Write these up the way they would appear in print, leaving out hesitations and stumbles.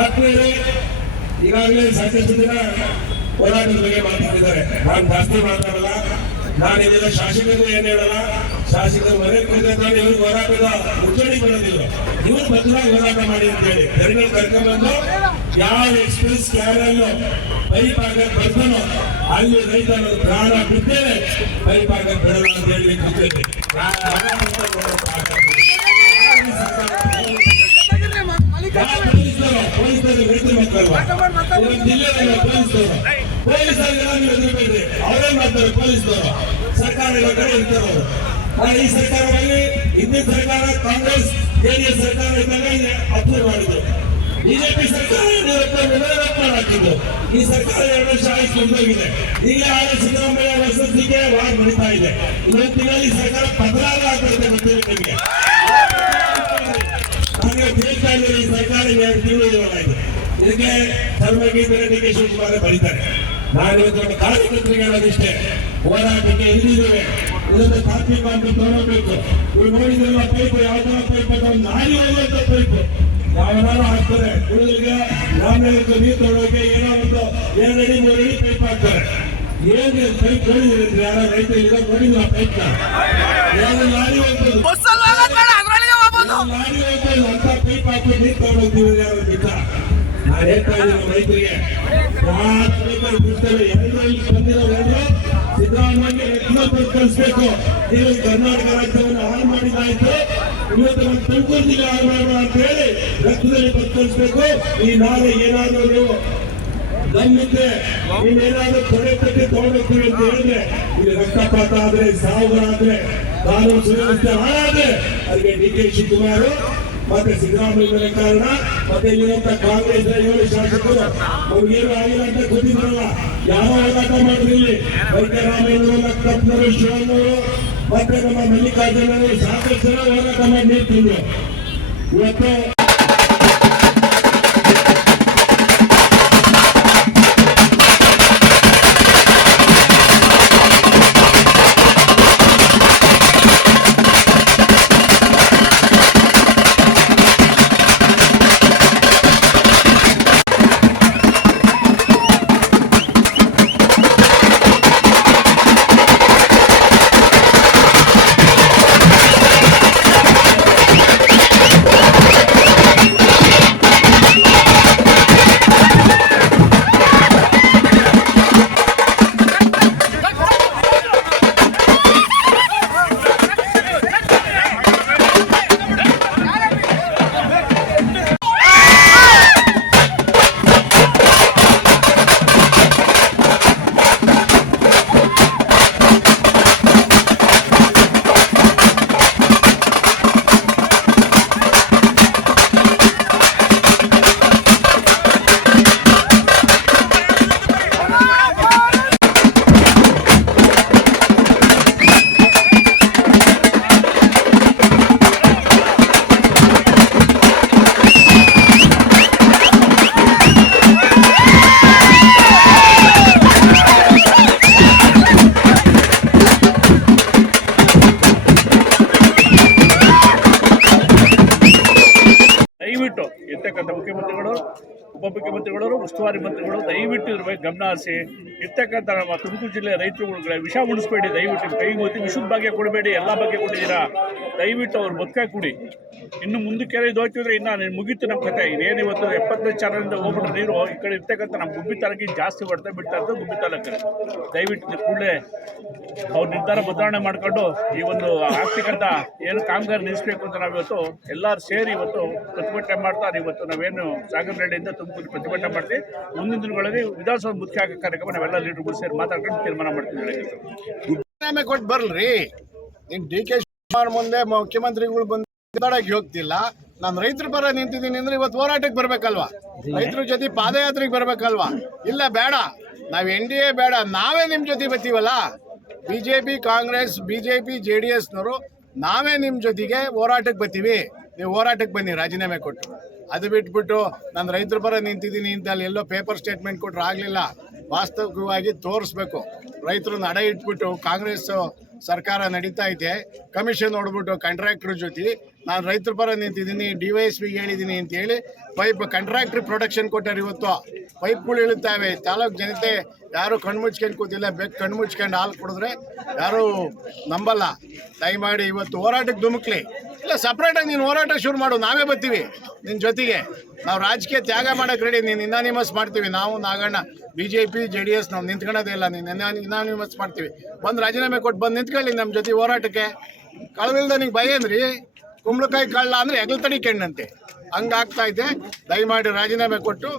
ಆತ್ಮೀಯರೇ, ಈಗಾಗಲೇ ಸಾಕಷ್ಟು ಜನ ಹೋರಾಟದ ಬಗ್ಗೆ ಮಾತಾಡಿದ್ದಾರೆ. ನಾನು ಜಾಸ್ತಿ ಮಾತಾಡಲ್ಲ. ನಾನು ಇದೆಲ್ಲ ಶಾಸಕರು ಏನ್ ಹೇಳಲ್ಲ. ಶಾಸಕರು ಮನೆ ಕುರಿತಾನೆ ಇವ್ರಿಗೆ ಹೋರಾಟದ ಮುಚ್ಚಡಿ ಬರೋದಿಲ್ಲ. ಇವ್ರು ಬದಲಾಗಿ ಹೋರಾಟ ಮಾಡಿ ಅಂತ ಹೇಳಿ ಜನಗಳು ಕರ್ಕೊಂಡ್ಬಂದು ಯಾವ ಎಕ್ಸ್ಪ್ರೆಸ್ ಕ್ಯಾರಲ್ಲೂ ಪೈಪ್ ಆಗಕ್ಕೆ ಬರ್ತಾನೋ ಅಲ್ಲಿ ರೈತ ಪ್ರಾಣ ಬಿಟ್ಟೇನೆ ಪೈಪ್ ಆಗಕ್ಕೆ ಬಿಡಲ್ಲ ಅಂತ ಹೇಳಿ ಕೂತೈತೆ. ಪೊಲೀಸರು ರೈತರ ಮಕ್ಕಳಲ್ವಾ? ಜಿಲ್ಲೆಯಲ್ಲ ಪೊಲೀಸರಿಗೆಲ್ಲ ನೀವು ಎದುರುಬೇಡ್ರಿ. ಅವರೇ ಮಾಡ್ತಾರೆ ಪೊಲೀಸರು. ಸರ್ಕಾರ ಕಡೆ ಇರ್ತಾರೆ ಅವರು. ಈ ಸರ್ಕಾರದಲ್ಲಿ ಹಿಂದಿನ ಸರ್ಕಾರ ಕಾಂಗ್ರೆಸ್ ಜೆಡಿಎಸ್ ಸರ್ಕಾರ ಇದ್ದಾಗ ಅಪ್ರೂವ್ ಮಾಡಿದ್ರು. ಬಿಜೆಪಿ ಸರ್ಕಾರ ಹಾಕಿದ್ದು. ಈ ಸರ್ಕಾರ 2 ವರ್ಷ ಆಯ್ತು ಮುಂದೋಗಿದೆ. ಈಗ ಸಿದ್ದರಾಮಯ್ಯ ವಸತಿಗೆ ವಾರ ನಡೀತಾ ಇದೆ. ಇನ್ನೊಂದು ತಿಂಗಳಲ್ಲಿ ಸರ್ಕಾರ ಬದಲಾವಣೆ ಆಗ್ತದೆ. ಗೊತ್ತಿಲ್ಲ ನಿಮಗೆ. ಹಾಗೆ ದೇಶದ ಈ ಸರ್ಕಾರ 2 ತಿಂಗಳು ಆಯಿತು. ಇದಕ್ಕೆ ಧರ್ಮಗೀತೆ ಡಿ.ಕೆ. ಶಿವಕುಮಾರ್ ಬರೀತಾರೆ. ನಾನು ಇವತ್ತು ಕಾರ್ಯಕರ್ತರಿಗೆ ಹೇಳೋದಿಷ್ಟೇ, ಹೋರಾಟಕ್ಕೆ ಎಲ್ಲಿದ್ದೇವೆ ಇದನ್ನು ತಾತ್ವಿಕ ಅಂತ ತಗೊಳ್ಬೇಕು. ಇವ್ರು ನೋಡಿದ್ರಲ್ಲ ಪೈಪ್, ಯಾವ್ದಾರ ಪೈಪ್ ಅಂತ ಒಂದು ನಾಡಿ ಹೋಗುವಂತ ಪೈಪ್ ಯಾವನಾರು ಹಾಕ್ತಾರೆ. ಹುಡುಗರಿಗೆ ಗ್ರಾಮೀಣಕ್ಕೆ ನೀರು ತೊಗೊಳಕ್ಕೆ ಏನೋ ಒಂದು 2 ಅಡಿ 3 ಅಡಿ ಪೈಪ್ ಹಾಕ್ತಾರೆ. ಏನ್ ಪೈಪ್ ನೋಡಿದ್ರಿ? ಯಾರ ರೈತ ಈಗ ನೋಡಿಲ್ಲ ಪೈಪ್ ಲಾರಿ ಹೋಗ್ಬೋದು, ಲಾರಿ ಹೋಗ್ಬೋದು ಅಂತ ಪೈಪ್ ಹಾಕಿ ನೀರು ತಗೊಂಡೋಗ್ತೀವಿ ಯಾರು ಬಿಟ್ಟ. ನಾನು ಹೇಳ್ತಾ ಇದ್ದೀನಿ ರೈತರಿಗೆ, ಬಿಡ್ತೇವೆ. 2 ಬಂದಿರೋರು ಸಿದ್ದರಾಮಯ್ಯ ರತ್ನ ಕಳಿಸ್ಬೇಕು. ನೀವು ಕರ್ನಾಟಕ ರಾಜ್ಯವನ್ನು ಹಾಳು ಮಾಡಿದಾಯ್ತು, ಇವತ್ತು ಒಂದು ತುಮಕೂರು ಜಿಲ್ಲೆ ಹಾಳು ಮಾಡೋಣ ಅಂತ ಹೇಳಿ ರಕ್ತದಲ್ಲಿ ಕಳಿಸ್ಬೇಕು. ಈ ನಾಳೆ ಏನಾದ್ರು ನೀವು ಗಮ್ಮಿದ್ರೆ ನೀವೇನಾದ್ರೂ ತೊಡೆ ತಟ್ಟಿ ತಗೊಂಡೋಗ್ತೀವಿ ಅಂತ ಹೇಳಿದ್ರೆ, ಇಲ್ಲಿ ರಕ್ತಪಾತ ಆದ್ರೆ, ಸಾವುಗಳಾದ್ರೆ, ಕಾನೂನು ಸುವ್ಯವಸ್ಥೆ ಹಾಳಾದ್ರೆ ಅದಕ್ಕೆ ಡಿ.ಕೆ. ಶಿವಕುಮಾರ್ ಮತ್ತೆ ಸಿದ್ದರಾಮಯ್ಯ ಕಾರಣ. ಮತ್ತೆ ಇಲ್ಲಿರುವಂತ ಕಾಂಗ್ರೆಸ್ 7 ಶಾಸಕರು ಅವ್ರಿಗೇನು ಆಗಿಲ್ಲ ಅಂತ ಗೊತ್ತಿದ್ರಲ್ಲ. ಯಾವ ಹೋರಾಟ ಮಾಡಿದ್ರಿ? ವೈದ್ಯರಾಮಯ್ಯನವರು, ಲಕ್ಕಪ್ಪನವರು, ಶಿವಣ್ಣವರು ಮತ್ತೆ ನಮ್ಮ ಮಲ್ಲಿಕಾರ್ಜುನವರು ಸಾಕಷ್ಟು ಜನ ಹೋರಾಟ ಮಾಡಿ ನಿಂತಿದ್ರು. ಇವತ್ತು ಇರ್ತಕ್ಕಂಥ ಮುಖ್ಯಮಂತ್ರಿಗಳು, ಉಪಮುಖ್ಯಮಂತ್ರಿಗಳು, ಉಸ್ತುವಾರಿ ಮಂತ್ರಿಗಳು ದಯವಿಟ್ಟು ಇದ್ರ ಬಗ್ಗೆ ಗಮನ ಹರಿಸಿ. ಇರ್ತಕ್ಕಂಥ ನಮ್ಮ ತುಮಕೂರು ಜಿಲ್ಲೆಯ ರೈತರುಗಳ ವಿಷ ಉಣಿಸ್ಬೇಡಿ. ದಯವಿಟ್ಟು ಕೈ ಮುತ್ತಿ ವಿಷದ ಬಗ್ಗೆ ಕೊಡಬೇಡಿ. ಎಲ್ಲ ಬಗ್ಗೆ ಕೊಟ್ಟಿದ್ದೀರಾ. ದಯವಿಟ್ಟು ಅವ್ರು ಬದುಕಾಗಿ ಕೊಡಿ. ಇನ್ನು ಮುಂದಕ್ಕೆ ಇದು ಹೋಗ್ತಿದ್ರೆ ಇನ್ನು ಮುಗೀತು ನಮ್ಮ ಕತೆ. ಇದೇನು ಇವತ್ತು 75 ಚಾರದಿಂದ ಹೋಗ್ಬಿಟ್ರೆ ನೀರು ಈ ಕಡೆ ಇರ್ತಕ್ಕಂಥ ನಮ್ಮ ಗುಬ್ಬಿ ತಾಲೂಕಿಗೆ ಜಾಸ್ತಿ ಬಿಡ್ತಾ ಇರ್ತದೆ. ಗುಬ್ಬಿ ತಾಲೂಕಿಗೆ ದಯವಿಟ್ಟು ಕೂಡಲೇ ಅವ್ರು ನಿರ್ಧಾರ ಬದಲಾವಣೆ ಮಾಡಿಕೊಂಡು ಈ ಒಂದು ಆಗ್ತಕ್ಕಂಥ ಏನು ಕಾಮಗಾರಿ ನಿಲ್ಲಿಸಬೇಕು ಅಂತ ನಾವಿವತ್ತು ಎಲ್ಲರೂ ಸೇರಿ ಇವತ್ತು ಪ್ರತಿಭಟನೆ ಮಾಡ್ತಾರೆ. ಇವತ್ತು ನಾವೇನು ಸಾಗರನಹಳ್ಳಿಯಿಂದ ತುಮಕೂರು ಪ್ರತಿಭಟನೆ ಮಾಡ್ತೀವಿ. ಮುಂದಿನ ದಿನಗಳಲ್ಲಿ ವಿಧಾನಸಭಾ ಮುಖ್ಯ ಆಗೋ ಕಾರ್ಯಕ್ರಮ ನಾವೆಲ್ಲ ಲೀಡರ್ಗಳು ಸೇರಿ ಮಾತಾಡ್ಕೊಂಡು ತೀರ್ಮಾನ ಮಾಡ್ತೀವಿ. ಕೊಟ್ಟು ಬರ್ಲ್ರಿ, ನೀನು ಡಿ.ಕೆ. ಶಿವಕುಮಾರ್ ಮುಂದೆ ಮುಖ್ಯಮಂತ್ರಿಗಳು ಬಂದು ಮಾತಾಡಕ್ಕೆ ಹೋಗ್ತಿಲ್ಲ. ನಾನು ರೈತರ ಪರ ನಿಂತಿದ್ದೀನಿ ಅಂದ್ರೆ ಇವತ್ತು ಹೋರಾಟಕ್ಕೆ ಬರ್ಬೇಕಲ್ವಾ? ರೈತರ ಜೊತೆ ಪಾದಯಾತ್ರೆಗೆ ಬರ್ಬೇಕಲ್ವಾ? ಇಲ್ಲ ಬೇಡ, ನಾವು NDA ಬೇಡ, ನಾವೇ ನಿಮ್ಮ ಜೊತೆ ಬರ್ತೀವಲ್ಲ. BJP, ಕಾಂಗ್ರೆಸ್, BJP, JDSನವರು ನಾವೇ ನಿಮ್ಮ ಜೊತೆಗೆ ಹೋರಾಟಕ್ಕೆ ಬರ್ತೀವಿ. ನೀವು ಹೋರಾಟಕ್ಕೆ ಬನ್ನಿ ರಾಜೀನಾಮೆ ಕೊಟ್ಟು. ಅದು ಬಿಟ್ಬಿಟ್ಟು ನಾನು ರೈತರ ಪರ ನಿಂತಿದ್ದೀನಿ ಅಂತ ಅಲ್ಲಿ ಎಲ್ಲೋ ಪೇಪರ್ ಸ್ಟೇಟ್ಮೆಂಟ್ ಕೊಟ್ಟರೆ ಆಗಲಿಲ್ಲ. ವಾಸ್ತವಿಕವಾಗಿ ತೋರಿಸ್ಬೇಕು. ರೈತರನ್ನ ಅಡ ಇಟ್ಬಿಟ್ಟು ಕಾಂಗ್ರೆಸ್ ಸರ್ಕಾರ ನಡೀತಾ ಐತೆ. ಕಮಿಷನ್ ನೋಡ್ಬಿಟ್ಟು ಕಾಂಟ್ರಾಕ್ಟ್ರ್ ಜೊತೆ ನಾನು ರೈತರ ಪರ ನಿಂತಿದ್ದೀನಿ, DYSPಗೆ ಹೇಳಿದ್ದೀನಿ ಅಂತ ಹೇಳಿ ಪೈಪ್ ಕಾಂಟ್ರಾಕ್ಟ್ರ್ ಪ್ರೊಡಕ್ಷನ್ ಕೊಟ್ಟಾರೆ. ಇವತ್ತು ಪೈಪ್ಗಳು ಇಳುತ್ತವೆ. ತಾಲೂಕು ಜನತೆ ಯಾರು ಕಣ್ಣು ಮುಚ್ಕೊಂಡು ಕೂತಿಲ್ಲ. ಕಣ್ಣು ಮುಚ್ಕೊಂಡು ಹಾಲು ಕುಡಿದ್ರೆ ಯಾರು ನಂಬಲ್ಲ. ದಯಮಾಡಿ ಇವತ್ತು ಹೋರಾಟಕ್ಕೆ ಧುಮುಕ್ಲಿ. ಇಲ್ಲ ಸಪ್ರೇಟಾಗಿ ನೀನು ಹೋರಾಟ ಶುರು ಮಾಡು, ನಾವೇ ಬರ್ತೀವಿ ನಿನ್ನ ಜೊತೆಗೆ. ನಾವು ರಾಜಕೀಯ ತ್ಯಾಗ ಮಾಡೋಕೆ ರೆಡಿ. ನೀನು ಇನಾನಿಮಸ್ ಮಾಡ್ತೀವಿ. ನಾವು ನಾಗಣ್ಣ BJP JDS ನಾವು ನಿಂತ್ಕೊಳ್ಳೋದೇ ಇಲ್ಲ. ನೀನು ಇನಾನಿಮಸ್ ಮಾಡ್ತೀವಿ. ಬಂದು ರಾಜೀನಾಮೆ ಕೊಟ್ಟು ಬಂದು ನಿಂತ್ಕೊಳ್ಳಿ ನಮ್ಮ ಜೊತೆ ಹೋರಾಟಕ್ಕೆ. ಕಳವಿಲ್ದ ನಿಂಗೆ ಭಯ ಅಂದ್ರಿ, ಕುಂಬಳಕಾಯಿ ಕಳ್ಳ ಅಂದರೆ ಹೆಗಲು ತಡಿಕೊಂಡಂತೆ ಹಂಗಾಗ್ತಾ ಇದೆ. ದಯಮಾಡಿ ರಾಜೀನಾಮೆ ಕೊಟ್ಟು,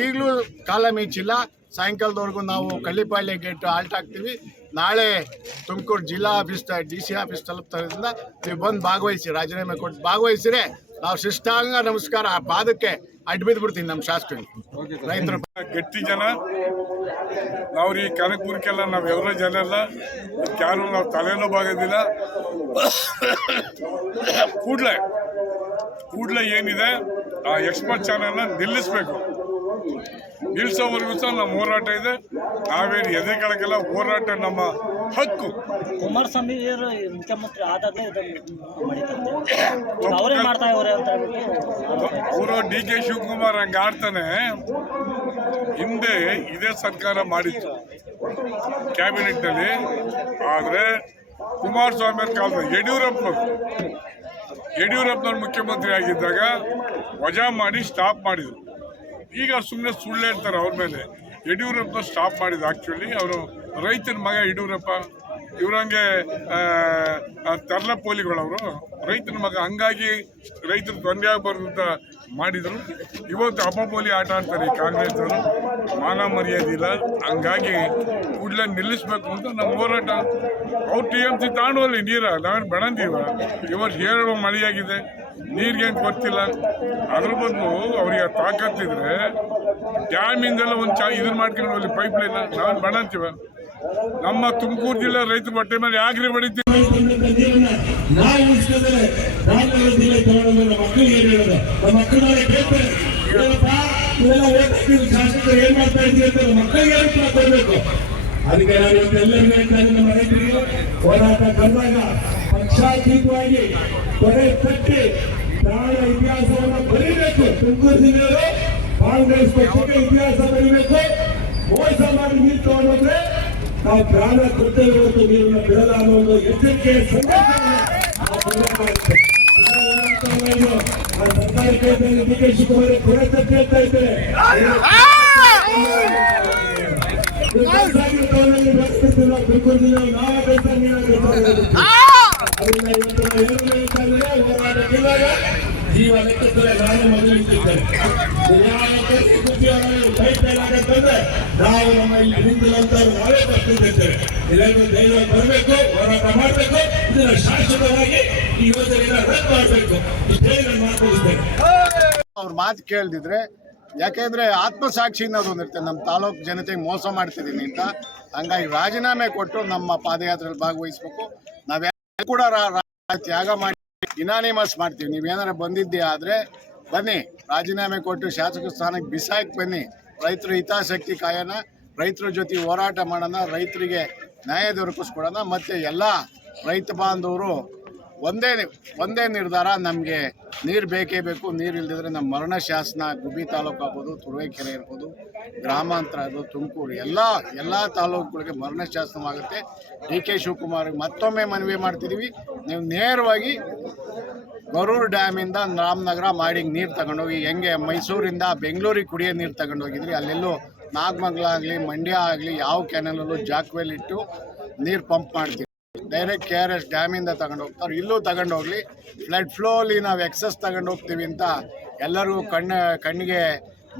ಈಗಲೂ ಕಾಲ ಮೀಚಿಲ್ಲ. ಸಾಯಂಕಾಲದವರೆಗೂ ನಾವು ಕಳ್ಳಿಪಾಳ್ಯ ಗೇಟ್ ಆಲ್ಟ್ ಆಗ್ತೀವಿ. ನಾಳೆ ತುಮಕೂರು ಜಿಲ್ಲಾ ಆಫೀಸ್ DC ಆಫೀಸ್ ತಲುಪ್ತದ್ರಿಂದ ನೀವು ಬಂದು ಭಾಗವಹಿಸಿ, ರಾಜೀನಾಮೆ ಕೊಟ್ಟು ಭಾಗವಹಿಸಿದ್ರೆ ನಾವು ಶಿಷ್ಟಾಂಗ ನಮಸ್ಕಾರ ಆ ಪಾದಕ್ಕೆ ಅಡ್ಡ ಬಿದ್ದುಬಿಡ್ತೀನಿ ನಮ್ಮ ಶಾಸಕರಿಗೆ. ರೈತರು ಗಟ್ಟಿ ಜನ ನಾವು ಈ ಕನಕಪುರಕ್ಕೆಲ್ಲ ನಾವು ಎದುರ ಜನ ಎಲ್ಲ ಯಾರು ನಾವು ತಲೆನೂ ಬಾಗೋದಿಲ್ಲ. ಕೂಡಲೇ ಏನಿದೆ ಆ ಎಕ್ಸ್ಪರ್ಟ್ ಚಾನೆಲ್ನ ನಿಲ್ಲಿಸಬೇಕು. ನಿಲ್ಲಿಸೋವರೆಗೂ ಸಹ ನಮ್ಮ ಹೋರಾಟ ಇದೆ. ನಾವೇನು ಎದೆಗಳಕ್ಕೆಲ್ಲ ಹೋರಾಟ ನಮ್ಮ ಹಕ್ಕು. ಕುಮಾರಸ್ವಾಮಿ ಮುಖ್ಯಮಂತ್ರಿ ಆದಾಗಲೇ ಅವರೇ ಮಾಡ್ತಾ ಇವ್ರೆ ಅಂತ ಅವರು DK ಶಿವಕುಮಾರ್ ಹಂಗೆ ಆಡ್ತಾನೆ. ಹಿಂದೆ ಇದೇ ಸರ್ಕಾರ ಮಾಡಿತ್ತು ಕ್ಯಾಬಿನೆಟ್ನಲ್ಲಿ. ಆದರೆ ಕುಮಾರಸ್ವಾಮಿ ಅವ್ರ ಕಾಲದ ಯಡಿಯೂರಪ್ಪನವ್ರು ಮುಖ್ಯಮಂತ್ರಿ ಆಗಿದ್ದಾಗ ವಜಾ ಮಾಡಿ ಸ್ಟಾಪ್ ಮಾಡಿದರು. ಈಗ ಸುಮ್ಮನೆ ಸುಳ್ಳು ಹೇಳ್ತಾರೆ ಅವ್ರ ಮೇಲೆ. ಯಡಿಯೂರಪ್ಪನ ಸ್ಟಾಪ್ ಮಾಡಿದ್ರು. ಆ್ಯಕ್ಚುಲಿ ಅವರು ರೈತರ ಮಗ ಯಡಿಯೂರಪ್ಪ. ಇವರಂಗೆ ತರ್ಲಪೋಲಿಗಳವರು ರೈತರ ಮಗ. ಹಂಗಾಗಿ ರೈತರು ತೊಂದರೆ ಆಗಬಾರ್ದು ಅಂತ ಮಾಡಿದರು. ಇವತ್ತು ಅಪಪೋಲಿ ಆಟ ಆಡ್ತಾರೆ ಈ ಕಾಂಗ್ರೆಸ್ ಅವರು. ಮಾನ ಮರ್ಯಾದೆ ಇಲ್ಲ. ಹಂಗಾಗಿ ಕೂಡಲೇ ನಿಲ್ಲಿಸಬೇಕು ಅಂತ ನಮ್ಮ ಹೋರಾಟ. ಅವ್ರು TMC ತಾಂಡೋಲ್ಲಿ ನೀರ ನಾವೇನು ಬೆಳೆದೀವ. ಇವತ್ತು ಹೇಳುವ ಮಳೆಯಾಗಿದೆ, ನೀರಿಗೇನು ಗೊತ್ತಿಲ್ಲ. ಅದ್ರ ಬದಲು ಅವ್ರಿಗೆ ತಾಕತ್ತಿದ್ರೆ ಡ್ಯಾಮಿಂದೆಲ್ಲ ಇದನ್ನ ಮಾಡ್ಕೊಂಡು ಅಲ್ಲಿ ಪೈಪ್ ಲೈನ್ ನಾವೇನು ಬೆಳಂತೀವ. ನಮ್ಮ ತುಮಕೂರು ಜಿಲ್ಲೆ ರೈತರ ಬಟ್ಟೆ ಮೇಲೆ ಯಾಕ್ರಿ ಬಡಿತೀವಿ? ನಾವು ಉಳಿಸ್ಕೊಂಡ್ರೆ ರಾಮನಗರ ಜಿಲ್ಲೆ ತಗೊಂಡು ನಮ್ಮ ಮಕ್ಕಳಿಗೆ ಏನು ಹೇಳೋದು? ನಮ್ಮ ಮಕ್ಕಳನ್ನ ಕೇಳ್ತಾರೆ, ಏನಪ್ಪ ಇವೆಲ್ಲ ಓದ್ತೀವಿ ಶಾಸಕರು ಏನ್ ಮಾಡ್ತಾ ಇದ್ದೀವಿ ಅಂತ ನಮ್ಮ ಮಕ್ಕಳಿಗೆ ಉತ್ತರ ಕೊಡಬೇಕು. ಅದಕ್ಕೆ ನಾನು ಇವತ್ತು ಎಲ್ಲರಿಗೂ ಹೇಳ್ತಾ ಇದ್ದೀನಿ, ನಮ್ಮ ರೈತರಿಗೆ ಹೋರಾಟ ಕರೆದಾಗ ಪಕ್ಷಾತೀತವಾಗಿ ಕೊನೆ ತಟ್ಟಿ ನಾಳೆ ಇತಿಹಾಸವನ್ನು ಬರೀಬೇಕು. ತುಮಕೂರು ಜಿಲ್ಲೆಯವರು ಕಾಂಗ್ರೆಸ್ ಪಕ್ಷಕ್ಕೆ ಇತಿಹಾಸ ಬರೀಬೇಕು. ಮೋಸ ಮಾಡಿ ನೀರು ತಗೊಂಡ್ರೆ ನಾವು ಪ್ರಾಣ ಕೊಟ್ಟೇ ಇವತ್ತು ನೀರನ್ನು ಬಿಡಲ್ಲ ಅನ್ನೋ ಒಂದು ಎಚ್ಚರಿಕೆ ಸರ್ಕಾರಿ ಕೇಳ್ತಾರೆ. DK ಶಿವಕುಮಾರ್ ಕೊನೆ ತಟ್ಟಿ ಹೇಳ್ತಾ ಇದ್ದಾರೆ. ತುಮಕೂರು ಜಿಲ್ಲೆ ನಾವು ಕೆಲಸ ಜೀವ ಲೆಕ್ಕಿಸ್ತಾರೆ. ನಾನು ಮೊದಲಿಟ್ಟಿದ್ದೇನೆ ಆಗತ್ತಂದ್ರೆ ನಾವು ನಮ್ಮ ಇಲ್ಲಿ ನಿಂತಿರುವಂತ ನಾವೇ ಬರ್ತಿದ್ದೇವೆ. ಇದನ್ನು ಧೈರ್ಯ ಬರಬೇಕು, ಹೋರಾಟ ಮಾಡಬೇಕು. ಇದನ್ನ ಶಾಶ್ವತವಾಗಿ ಈ ಯೋಜನೆಯನ್ನು ರದ್ದು ಮಾಡಬೇಕು. ಇಷ್ಟೇ ನಾನು ಮಾತುಕೊಳ್ತೇನೆ. ಅವ್ರ ಮಾತು ಕೇಳ್ದಿದ್ರೆ, ಯಾಕೆಂದ್ರೆ ಆತ್ಮಸಾಕ್ಷಿ ಅನ್ನೋದೊಂದಿರುತ್ತೆ. ನಮ್ಮ ತಾಲೂಕು ಜನತೆಗೆ ಮೋಸ ಮಾಡ್ತಿದ್ದೀನಿ ಅಂತ. ಹಂಗಾಗಿ ರಾಜೀನಾಮೆ ಕೊಟ್ಟು ನಮ್ಮ ಪಾದಯಾತ್ರೆಯಲ್ಲಿ ಭಾಗವಹಿಸ್ಬೇಕು. ನಾವ್ಯಾರು ಕೂಡ ತ್ಯಾಗ ಮಾಡಿ ಇನಾನಿಮಸ್ ಮಾಡ್ತೀವಿ. ನೀವೇನಾರು ಬಂದಿದ್ದೆ ಆದರೆ ಬನ್ನಿ, ರಾಜೀನಾಮೆ ಕೊಟ್ಟು ಶಾಸಕ ಸ್ಥಾನಕ್ಕೆ ಬಿಸಾಕಿ ಬನ್ನಿ. ರೈತರ ಹಿತಾಸಕ್ತಿ ಕಾಯೋಣ, ರೈತರ ಜೊತೆ ಹೋರಾಟ ಮಾಡೋಣ, ರೈತರಿಗೆ ನ್ಯಾಯ ದೊರಕಿಸ್ಕೊಡೋಣ. ಮತ್ತು ಎಲ್ಲ ರೈತ ಬಾಂಧವರು ಒಂದೇ ನಿರ್ಧಾರ, ನಮಗೆ ನೀರು ಬೇಕೇ ಬೇಕು. ನೀರು ಇಲ್ಲದಿದ್ರೆ ನಮ್ಮ ಮರಣ ಶಾಸನ ಗುಬ್ಬಿ ತಾಲೂಕು ಆಗ್ಬೋದು, ತುರುವೇಕೆರೆ ಇರ್ಬೋದು, ಗ್ರಾಮಾಂತರ ಇರ್ಬೋದು, ತುಮಕೂರು ಎಲ್ಲ ತಾಲೂಕುಗಳಿಗೆ ಮರಣ ಶಾಸನವಾಗುತ್ತೆ. DK ಶಿವಕುಮಾರ್ಗೆ ಮತ್ತೊಮ್ಮೆ ಮನವಿ ಮಾಡ್ತಿದ್ದೀವಿ, ನೀವು ನೇರವಾಗಿ ಗೊರೂರು ಡ್ಯಾಮಿಂದ ರಾಮನಗರ ಮಾಡಿಗೆ ನೀರು ತಗೊಂಡೋಗಿ. ಹೆಂಗೆ ಮೈಸೂರಿಂದ ಬೆಂಗಳೂರಿಗೆ ಕುಡಿಯೋ ನೀರು ತಗೊಂಡೋಗಿದ್ರಿ, ಅಲ್ಲೆಲ್ಲೂ ನಾಗಮಂಗಲ ಆಗಲಿ ಮಂಡ್ಯ ಆಗಲಿ ಯಾವ ಕ್ಯಾನಲಲ್ಲೂ ಜಾಕ್ವೆಲ್ ಇಟ್ಟು ನೀರು ಪಂಪ್ ಮಾಡ್ತೀವಿ. ಡೈರೆಕ್ಟ್ KRS ಡ್ಯಾಮಿಂದ ತಗೊಂಡು ಹೋಗ್ತಾರೆ. ಇಲ್ಲೂ ತಗೊಂಡೋಗ್ಲಿ. ಫ್ಲಡ್ ಫ್ಲೋಲಿ ನಾವು ಎಕ್ಸಸ್ ತಗೊಂಡು ಹೋಗ್ತೀವಿ ಅಂತ ಎಲ್ಲರಿಗೂ ಕಣ್ಣಿಗೆ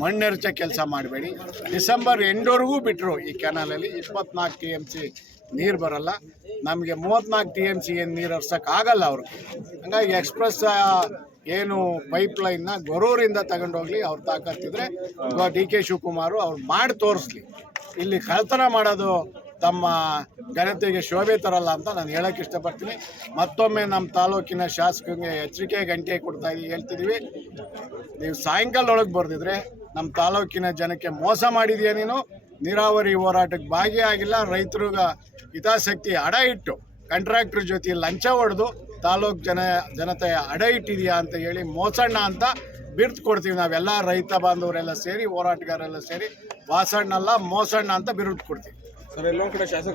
ಮಣ್ಣೆರಚೋ ಕೆಲಸ ಮಾಡಬೇಡಿ. ಡಿಸೆಂಬರ್ ಎಂಡ್ವರೆಗೂ ಬಿಟ್ಟರು ಈ ಕ್ಯಾನಲಲ್ಲಿ 24 TMC ನೀರು ಬರಲ್ಲ. ನಮಗೆ 34 TMC ಏನು ನೀರು ಹರ್ಸೋಕ್ಕಾಗಲ್ಲ ಅವ್ರಿಗೆ. ಹಂಗಾಗಿ ಎಕ್ಸ್ಪ್ರೆಸ್ ಏನು ಪೈಪ್ಲೈನ್ನ ಗೊರೂರಿಂದ ತಗೊಂಡೋಗ್ಲಿ. ಅವ್ರ ತಾಕತ್ತಿದ್ರೆ DK ಶಿವಕುಮಾರು ಅವ್ರು ಮಾಡಿ ತೋರಿಸ್ಲಿ. ಇಲ್ಲಿ ಕಳ್ತನ ಮಾಡೋದು ತಮ್ಮ ಘನತೆಗೆ ಶೋಭೆ ತರಲ್ಲ ಅಂತ ನಾನು ಹೇಳೋಕ್ಕೆ ಇಷ್ಟಪಡ್ತೀನಿ. ಮತ್ತೊಮ್ಮೆ ನಮ್ಮ ತಾಲೂಕಿನ ಶಾಸಕರಿಗೆ ಎಚ್ಚರಿಕೆ ಗಂಟೆ ಹೇಳ್ತಿದ್ದೀವಿ. ನೀವು ಸಾಯಂಕಾಲದೊಳಗೆ ಬರೆದಿದ್ರೆ ನಮ್ಮ ತಾಲೂಕಿನ ಜನಕ್ಕೆ ಮೋಸ ಮಾಡಿದೀಯ ನೀನು. ನೀರಾವರಿ ಹೋರಾಟಕ್ಕೆ ಭಾಗಿಯಾಗಿಲ್ಲ. ರೈತರಿಗೆ ಹಿತಾಸಕ್ತಿ ಅಡ ಇಟ್ಟು ಕಾಂಟ್ರಾಕ್ಟರ್ ಜೊತೆ ಲಂಚ ಹೊಡೆದು ತಾಲೂಕು ಜನತೆಯ ಅಡ ಇಟ್ಟಿದೆಯಾ ಅಂತ ಹೇಳಿ ಮೋಸಣ್ಣ ಅಂತ ಬಿರ್ತು ಕೊಡ್ತೀವಿ. ನಾವೆಲ್ಲ ರೈತ ಬಾಂಧವರೆಲ್ಲ ಸೇರಿ, ಹೋರಾಟಗಾರರೆಲ್ಲ ಸೇರಿ ವಾಸಣ್ಣಲ್ಲ ಮೋಸಣ್ಣ ಅಂತ ಬಿರುದು ಕೊಡ್ತೀವಿ.